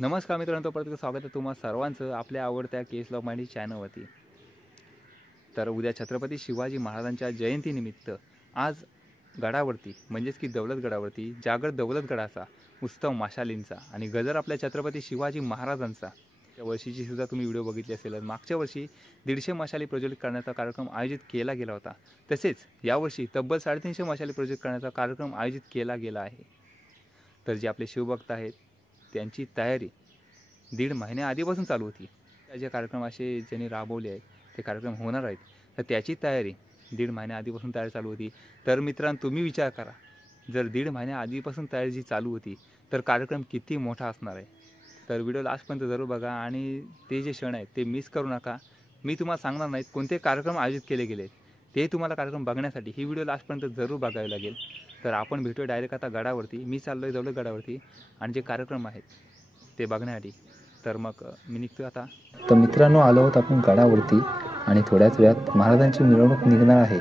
नमस्कार मित्रांनो, परत स्वागत आहे तुम्हा सर्वांचं आपल्या आवडत्या केस लॉग माइंड चॅनलवरती। तर उद्या छत्रपती शिवाजी महाराजांच्या जयंतीनिमित्त आज गडावरती म्हणजेच की दौलतगडावरती जागर दौलतगडाचा उत्सव माशालींचा आणि गजर आपल्या छत्रपती शिवाजी महाराजांचा या वर्षीची सुद्धा तुम्ही व्हिडिओ बघितली असेल। मागच्या वर्षी 150 मशाली प्रोजेक्ट करण्याचा कार्यक्रम आयोजित केला गेला होता, तसेच यावर्षी तब्बल 350 मशाली प्रोजेक्ट करण्याचा कार्यक्रम आयोजित केला गेला आहे। तर जे आपले शिवभक्त आहेत त्यांची तयारी 1.5 महिन्या आधीपासून चालू होती। जे कार्यक्रम असे ज्यांनी राबवले आहेत ते कार्यक्रम होणार आहेत, तर त्याची तयारी 1.5 महिन्या आधीपासून तयारी चालू होती। तर मित्रांनो, तुम्ही विचार करा, जर 1.5 महिन्या आधीपासून तयारी जी चालू होती तर कार्यक्रम किती मोठा असणार आहे। तर व्हिडिओ लास्टपर्यंत जरूर बघा आणि ते जे क्षण आहेत ते मिस करू नका। मी तुम्हाला सांगणार नाहीत कोणते कार्यक्रम आयोजित केले गेले, ते तुम्हाला कार्यक्रम बघण्यासाठी ही व्हिडिओ लास्टपर्यंत जरूर बघावी लागेल। तर आपण भेटूया डायरेक्ट आता गडावरती। मी चाललो आहे दौलतगडावरती आणि जे कार्यक्रम आहेत ते बघण्यासाठी। तर मग मी निघतो आता। तर मित्रांनो, आलो आहोत आपण गडावरती आणि थोड्याच वेळात महाराजांची मिरवणूक निघणार आहे।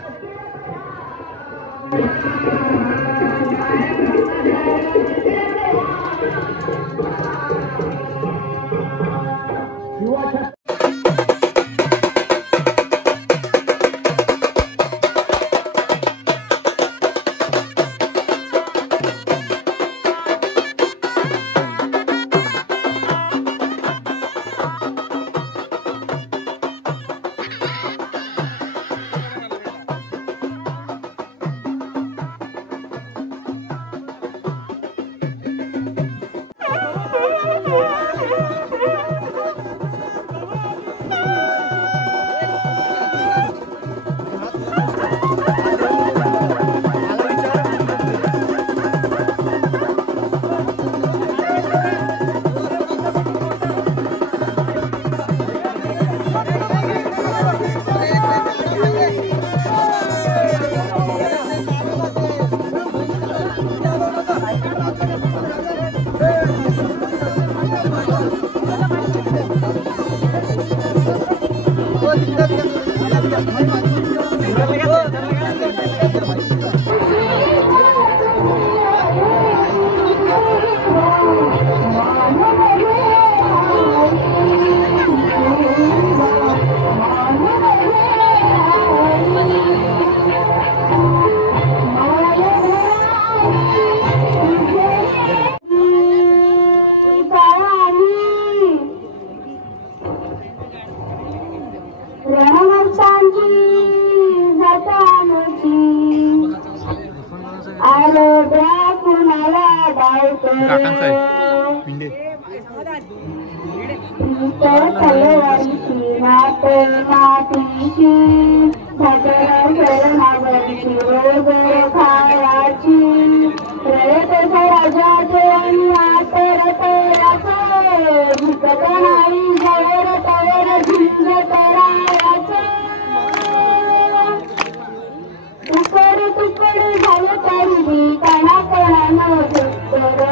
रुद्र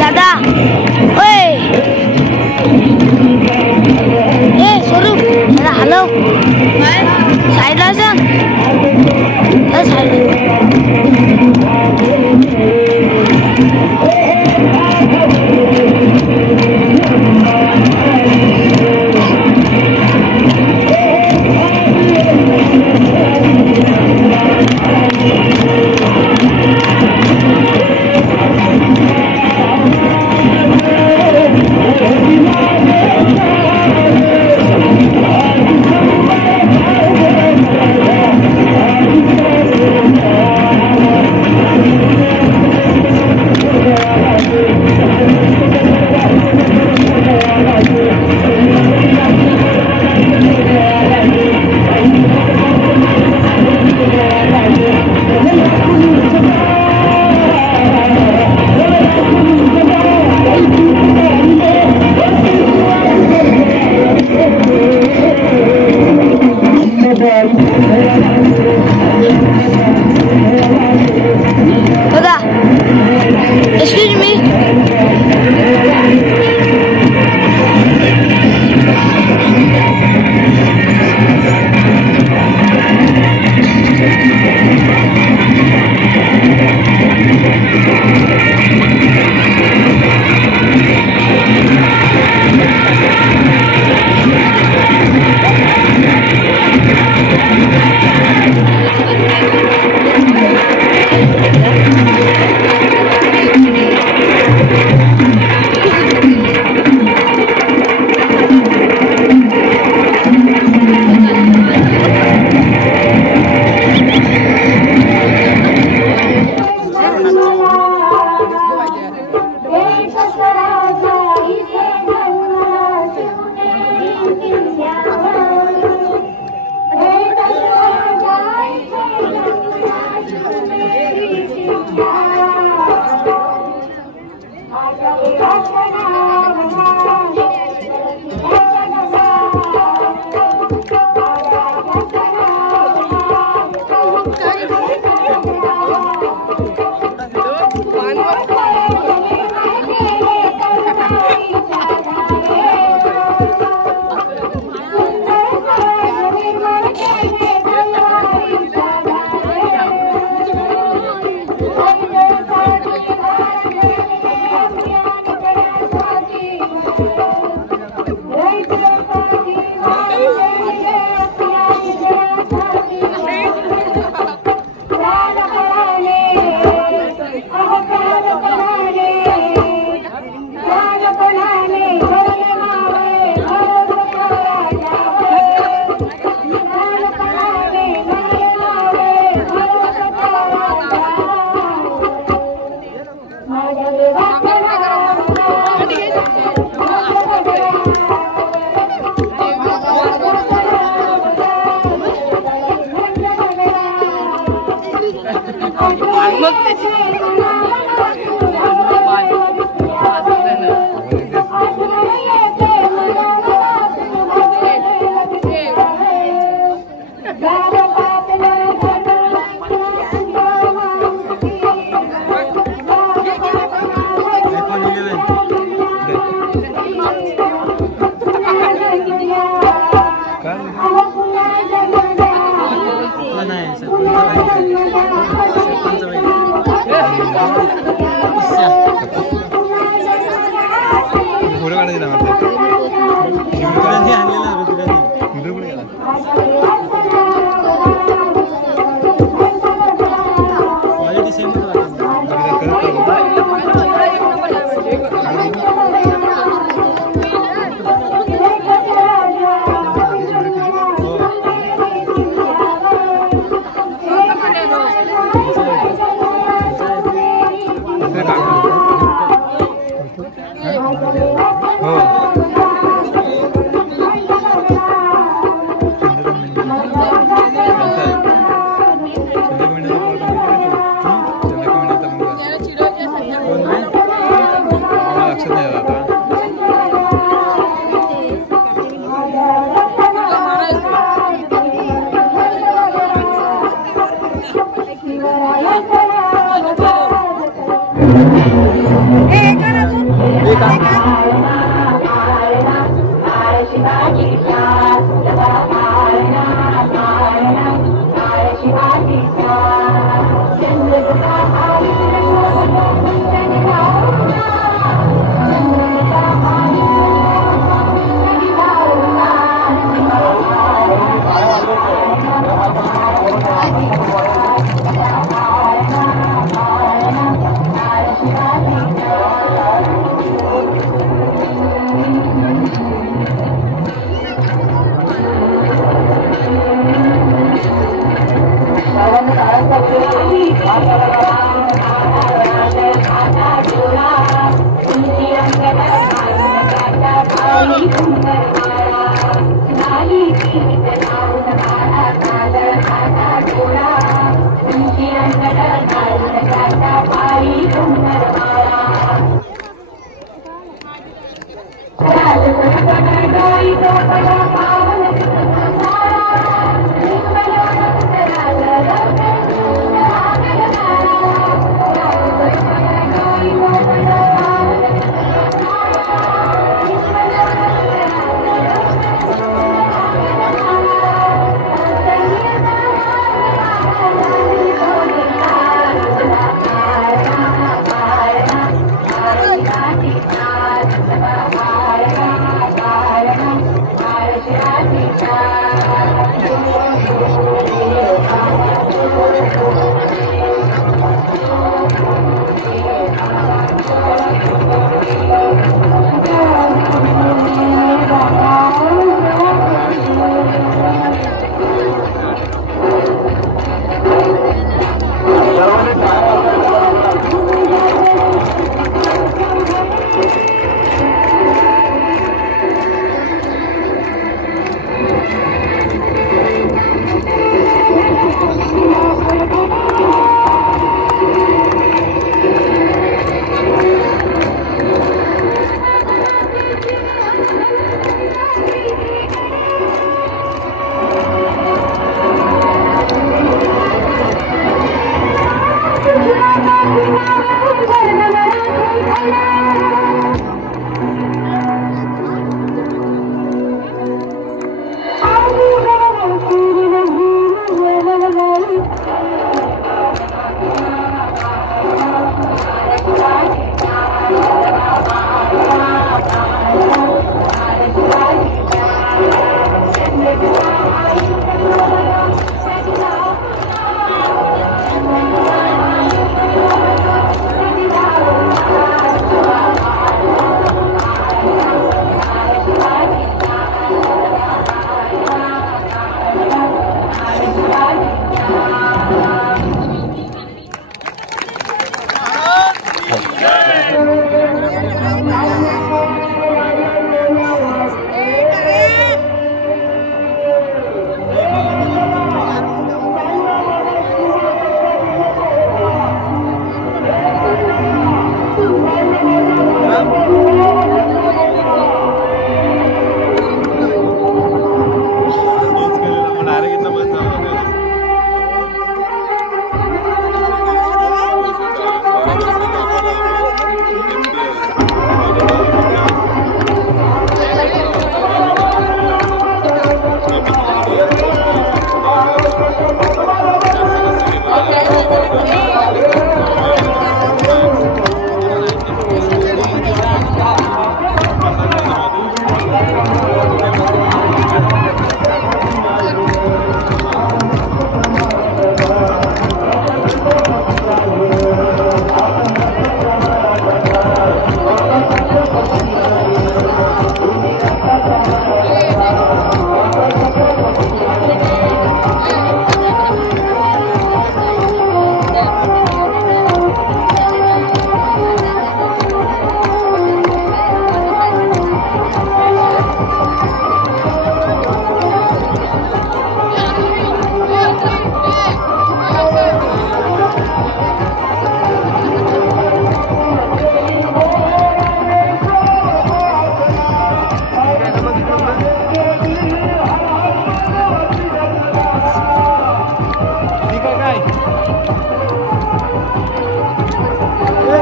दादा ओय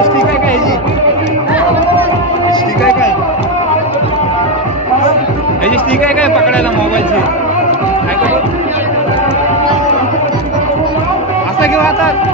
स्टिक आहे काय ह्याची? स्टिक आहे काय ह्याची? स्टिक आहे काय पकडायला मोबाईलची? काय करू असं घेऊ हातात?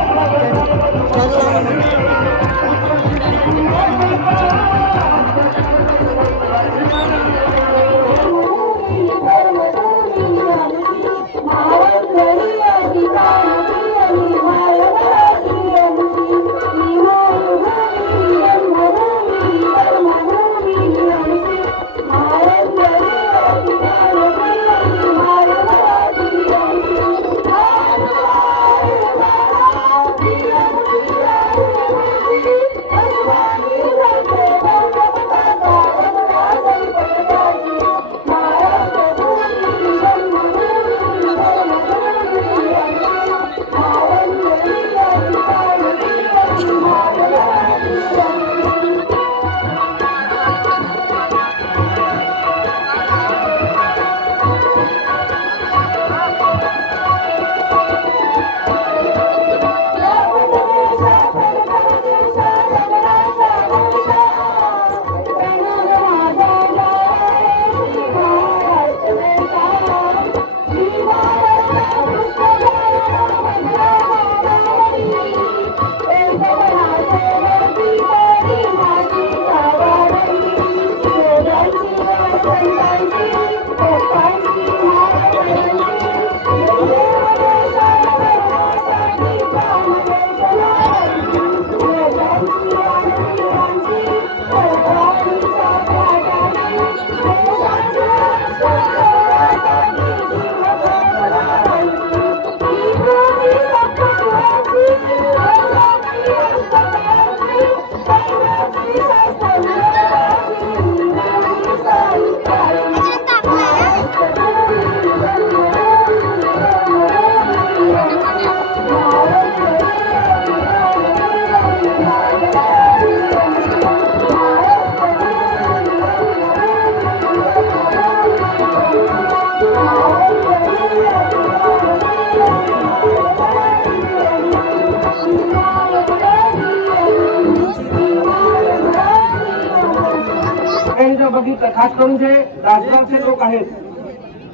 बघितलं खास करून जे राजगावचे लोक आहेत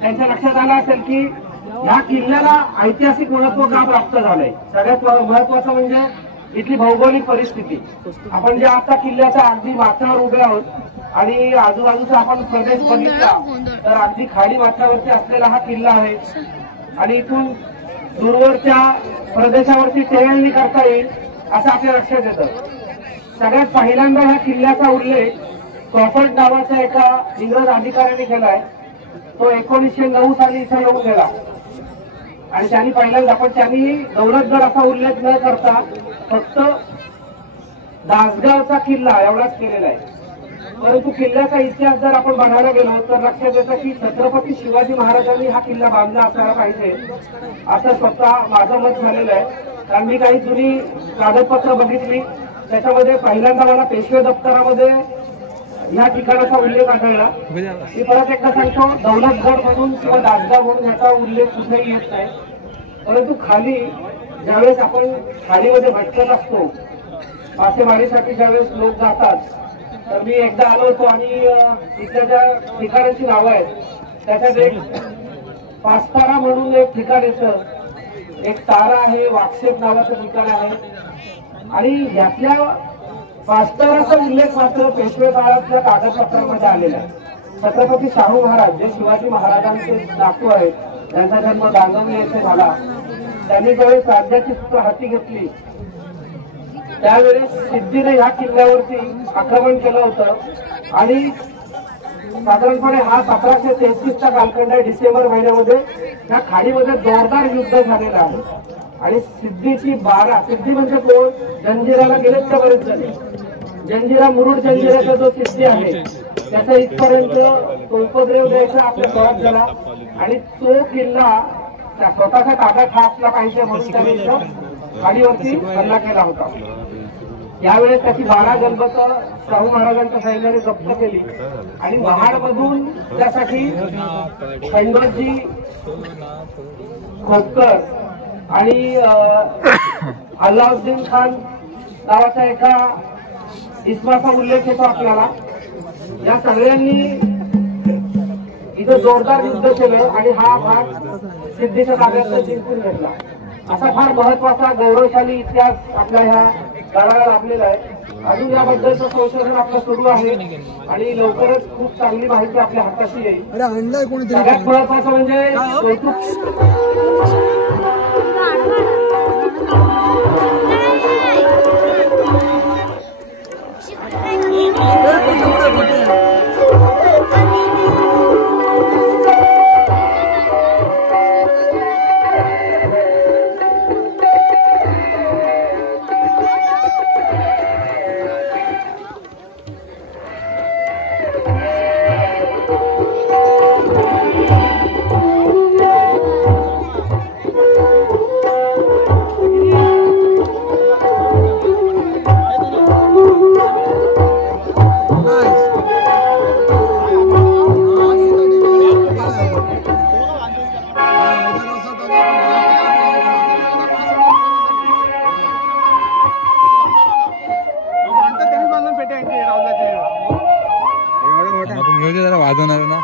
त्यांच्या लक्षात आलं असेल की ह्या किल्ल्याला ऐतिहासिक महत्व का प्राप्त झालंय. सगळ्यात महत्वाचं म्हणजे इथली भौगोलिक परिस्थिती. आपण जे आता किल्ल्याच्या अगदी माथ्यावर उभे आहोत आणि आजूबाजूचा आपण प्रदेश बघितला तर अगदी खाडी माथ्यावरती असलेला हा किल्ला आहे आणि इथून दूरवरच्या प्रदेशावरती टेहळणी करता येईल असं आपल्या लक्षात येतं. सगळ्यात पहिल्यांदा ह्या किल्ल्याचा उल्लेख क्रॉफर्ड नावाच्या एका इंग्रज अधिकाऱ्याने केलाय. तो 1909 साली इथे येऊन गेला आणि त्यांनी पहिल्यांदा पण त्यांनी दौलतगड असा उल्लेख न करता फक्त दासगावचा किल्ला एवढाच केलेला आहे. परंतु किल्ल्याचा इतिहास जर आपण बघायला गेलो तर लक्षात येतं की छत्रपती शिवाजी महाराजांनी हा किल्ला बांधला असायला पाहिजे असं स्वतः माझं मत झालेलं आहे. कारण मी काही जुनी कागदपत्र बघितली त्याच्यामध्ये पहिल्यांदा मला पेशवे दप्तरामध्ये या ठिकाणाचा उल्लेख आढळला. मी परत एकदा सांगतो दौलतगड म्हणून किंवा दासगाव म्हणून याचा उल्लेख कुठेही येत नाही. परंतु खाली ज्यावेळेस आपण खाडीमध्ये भटकत असतो मासेमारीसाठी ज्यावेळेस लोक जातात तर मी एकदा आलो होतो आणि इथल्या ज्या ठिकाणांची नावं आहेत त्याच्यात एक पास्तारा म्हणून एक ठिकाण येतं, एक तारा आहे, वाक्षेप नावाचं ठिकाण आहे आणि यातल्या पास्ताराचा उल्लेख मात्र पेशवे काळातल्या कागदपत्रांमध्ये आलेला आहे. छत्रपती शाहू महाराज जे शिवाजी महाराजांचे नातू आहेत त्यांचा जन्म दांगवली येथे झाला. त्यांनी ज्यावेळेस राज्याची सूत्र हाती घेतली त्यावेळेस सिद्धीने ह्या किल्ल्यावरती आक्रमण केलं होतं आणि साधारणपणे हा 1733चा कालखंड आहे. डिसेंबर महिन्यामध्ये त्या खाडीमध्ये जोरदार युद्ध झालेलं आहे आणि सिद्धीची 12 सिद्धी म्हणजे कोण जंजिराला गेलेत का बरेच झाले. जंजिरा मुरुड जंजिराचा जो सिद्धी आहे त्याचा इथपर्यंत तो उपद्रव द्यायचा आपल्या गळ्यात झाला आणि तो किल्ला स्वतःचा ताब्यात हा असला पाहिजे म्हणून त्याने खाडीवरती हल्ला केला होता. यावेळेस त्याची 12 गलबत शाहू महाराजांच्या सैन्याने जप्त केली आणि महाडमधून त्यासाठी खंडोजी खोपकर आणि अल्लाउद्दीन खान नावाचा एका इस्माचा उल्लेख येतो आपल्याला. या सगळ्यांनी इथं जोरदार युद्ध केलं आणि हा भाग सिद्धीच्या ताब्यात जिंकून घेतला. असा फार महत्वाचा गौरवशाली इतिहास आपल्या ह्या गडाला लाभलेला आहे. अजून याबद्दलचं संशोधन आपलं सुरू आहे आणि लवकरच खूप चांगली माहिती आपल्या हाताशी येईल. सगळ्यात महत्वाचं म्हणजे वाजवणार ना.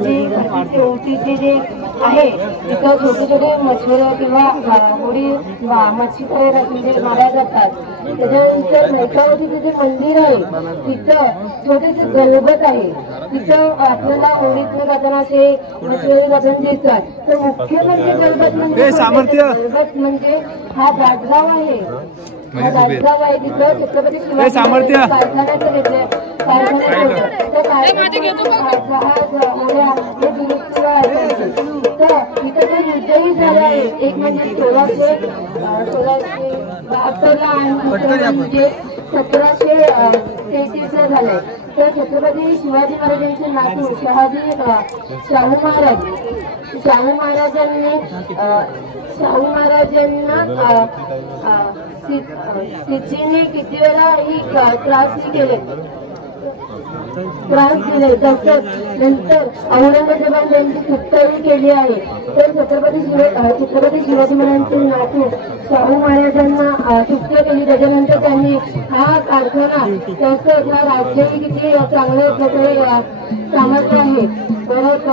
ओटीचे जे आहे तिथं छोटे छोटे मच्छर किंवा होडी मच्छी करायला म्हणजे मारल्या जातात. त्याच्यानंतर नेत्रावतीचे जे मंदिर आहे तिथं छोटेसे गणपत आहे. तिथं आपल्याला होळीतले गाजनाचे मछोरे गाजन दिसतात. तर मुख्य म्हणजे गलबत म्हणजे हा गाजगाव आहे. हा गाजगाव आहे. तिथं छत्रपती शिवाजी कारखान्याचं घेतलंय. इथं जे युद्धही झाले आहे, एक म्हणजे 1672 आणि दुसरं म्हणजे 1733 झालंय. तर छत्रपती शिवाजी महाराजांचे नातू शाहू महाराजांना सिद्धीने किती वेळा ही त्रास दिले. तसंच नंतर औरंगजेबाने त्यांची सुटकाही केली आहे. तर छत्रपती शिवाजी महाराजांचे नातू शाहू महाराजांना सुटका केली. त्याच्यानंतर त्यांनी हा कारखाना तसंच हा राज्यही किती चांगल्या प्रकारे सांभाळले आहे. परत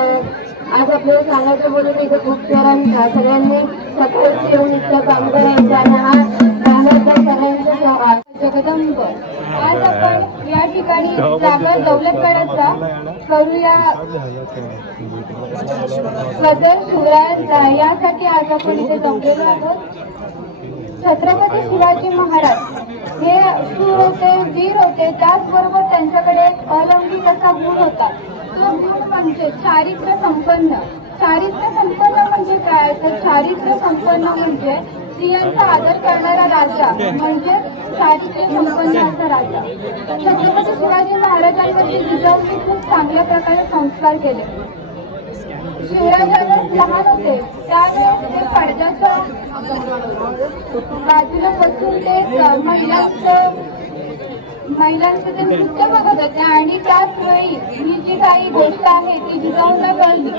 आज आपल्याला सांगायचं बोलून इथं खूप सगळ्यांनी सकाळची येऊन इथलं काम करायचं आणि हा सगळ्यांचा जगदंब. आज आपण या ठिकाणी जागा दौलतगडाचा करूया सदर शिवरायांचा, यासाठी आज आपण इथे जमलेलो आहोत. छत्रपती शिवाजी महाराज हे शूर होते, वीर होते, त्याचबरोबर त्यांच्याकडे अलौकिक असा गुण होता. तो गुण म्हणजे चारित्र्य संपन्न. चारित्र्य संपन्न म्हणजे काय? तर चारित्र्य संपन्न म्हणजे स्त्रियांचा आदर करणारा राजा म्हणजे चारित्र्य संपन्न असा राजा. छत्रपती शिवाजी महाराजांवरती जिजाऊंनी खूप चांगल्या प्रकारे संस्कार केले. शिवराजांना लहान होते त्यावेळेस ते पडद्याच्या बाजूला बसून ते महिलांचं ते नृत्य बघत होते आणि त्याच वेळी ही जी काही गोष्ट आहे ती जिजाऊंना कळली.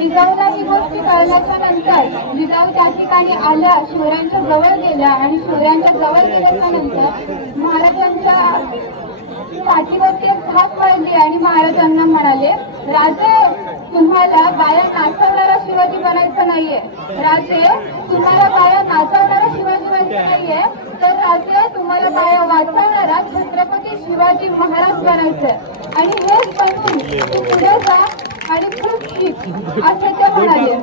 जिजाऊला ही गोष्ट कळल्याच्या नंतर जिजाऊ त्या ठिकाणी आल्या, शिवरायांच्या जवळ गेल्या आणि शिवरायांच्या जवळ गेल्याच्या नंतर महाराजांच्या पाठीवरती एक हात वाढली आणि महाराजांना म्हणाले, राजे तुम्हाला बाया नाचवणारा शिवाजी बनायचं नाहीये. राजे तुम्हाला बाया नाचवणारा शिवाजी बनायचं नाहीये, तर राजे तुम्हाला बाया वाचवणारा छत्रपती शिवाजी महाराज बनायचंय. आणि हेच बनून तू पुढे जा आणि खूप शिक असे ते म्हणाले.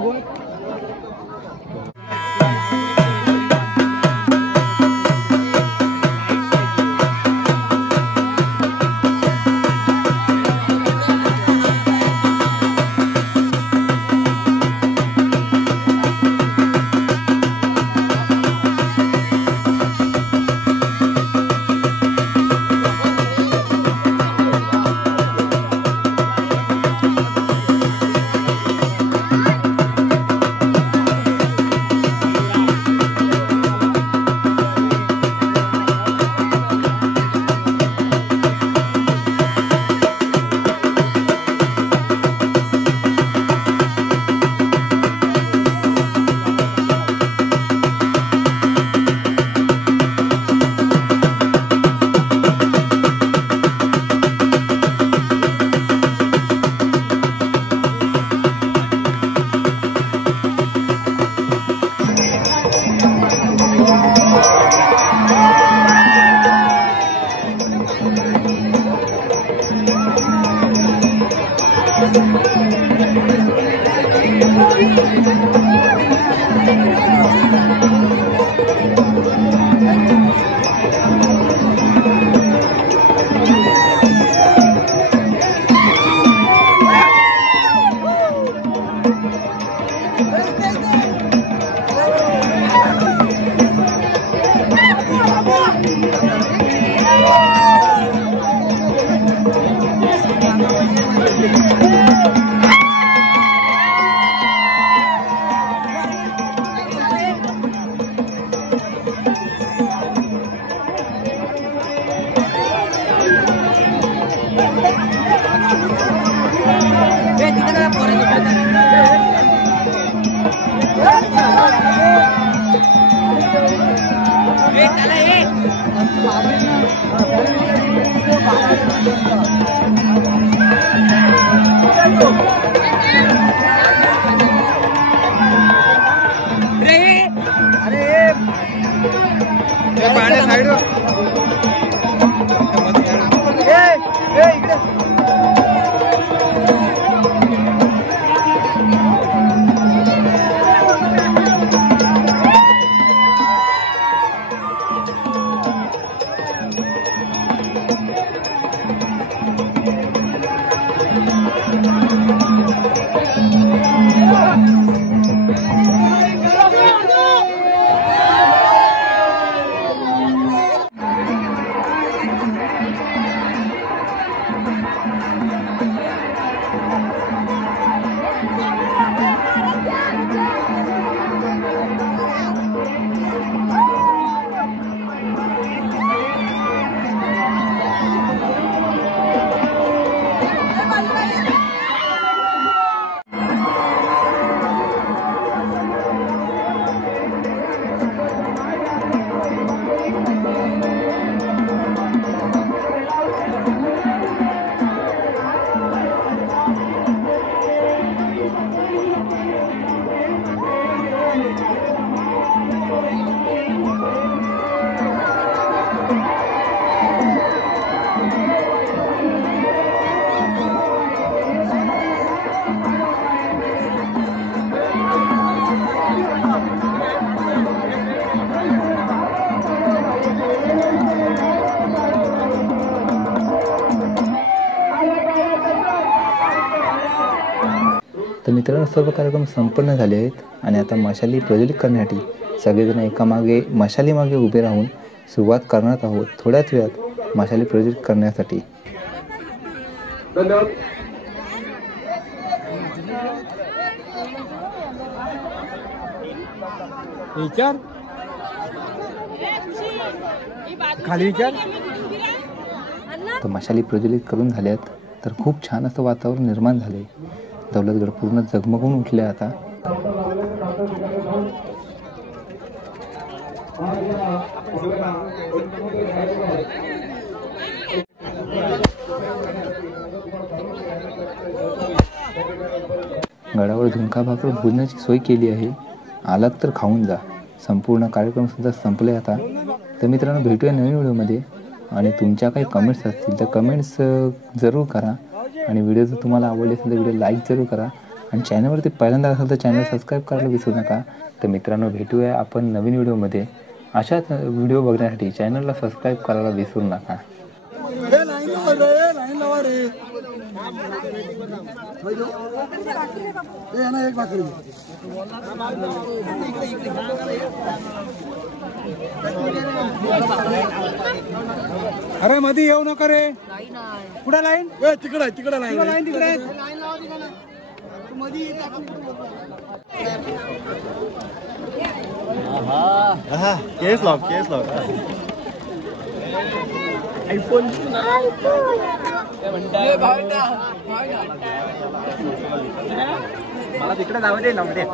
तर मित्रांनो, सर्व कार्यक्रम संपन्न झाले आहेत आणि आता मशाली प्रज्वलित करण्यासाठी सगळेजण एकामागे मशालीमागे उभे राहून सुरुवात करणार आहोत थोड्याच वेळात मशाली प्रज्वलित करण्यासाठी. धन्यवाद. खाली विचार. तर मशाली प्रज्वलित करून झाल्यात तर खूप छान असं वातावरण निर्माण झाले. दौलतगड पूर्ण झगमगून उठले. आता गडावर झुणका भाकर भोजनाची सोय केली आहे. आलात तर खाऊन जा. संपूर्ण कार्यक्रम सुद्धा संपले आता. तर मित्रांनो, भेटूया नवीन व्हिडिओमध्ये. आणि तुमच्या काही कमेंट्स असतील तर कमेंट्स जरूर करा. आणि व्हिडिओ जर तुम्हाला आवडले असेल तर व्हिडिओ लाईक जरूर करा. आणि चॅनलवरती पहिल्यांदा असेल तर चॅनल सबस्क्राईब करायला विसरू नका. तर मित्रांनो, भेटूया आपण नवीन व्हिडिओमध्ये. अशाच व्हिडिओ बघण्यासाठी चॅनलला सबस्क्राईब करायला विसरू नका. अरे मध्ये येऊ नका रे. कुठं लाईन? तिकडे तिकडे लाईन तिकडे. केस लॉक आयफोन. मला तिकडे जाऊ दे ना मध्ये.